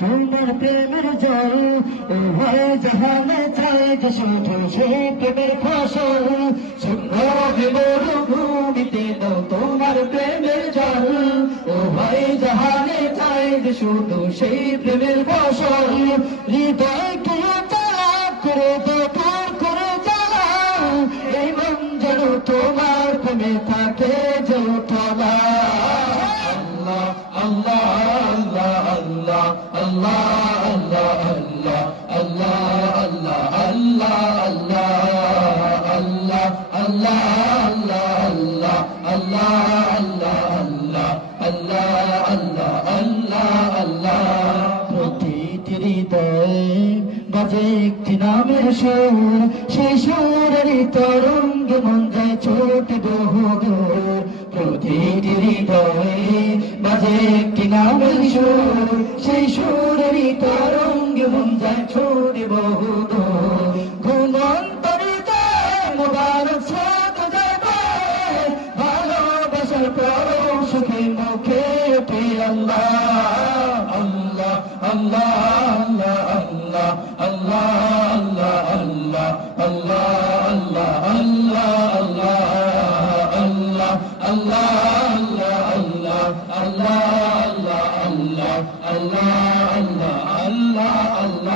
তোমার প্রেমের জল উভয় জাহানে চাই যে শুধু সেই প্রেমের ফসল মরুভূমিতে দাও তোমার প্রেমের জল উভয় জাহানে চাই যে শুধু সেই প্রেমের ফসল হৃদয়কে তালাক করে দূর করে জ্বালাও এই মন যেন তোমার প্রেমে থাকে জোটলা আল্লাহ আল্লাহ আল্লাহ আল্লাহ আল্লাহ আল্লাহ আল্লাহ আল্লাহ আল্লাহ আল্লাহ আল্লাহ আল্লাহ আল্লাহ আল্লাহ আল্লাহ আল্লাহ প্রতিটি হৃদয়ে বাজে একটি নামের সুর সেই সুরের তরঙ্গে মন যায় ছোটে বহুদূর প্রতিটি হৃদয়ে বাজে একটি নামের সুর সেই সুরের তরঙ্গে মন যায় ছোটে বহুদূর ঘুমন্তরিতে মোবারক সাথ যাবে ভালোবাসার পরম সুখে মুখে ওঠে আল্লাহ আল্লাহ আল্লাহ আল্লাহ আল্লাহ আল্লাহ আল্লাহ আল্লাহ আল্লাহ আল্লাহ আল্লাহ আল্লাহ আল্লাহ আল্লাহ আল্লাহ আল্লাহ আল্লাহ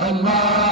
Allah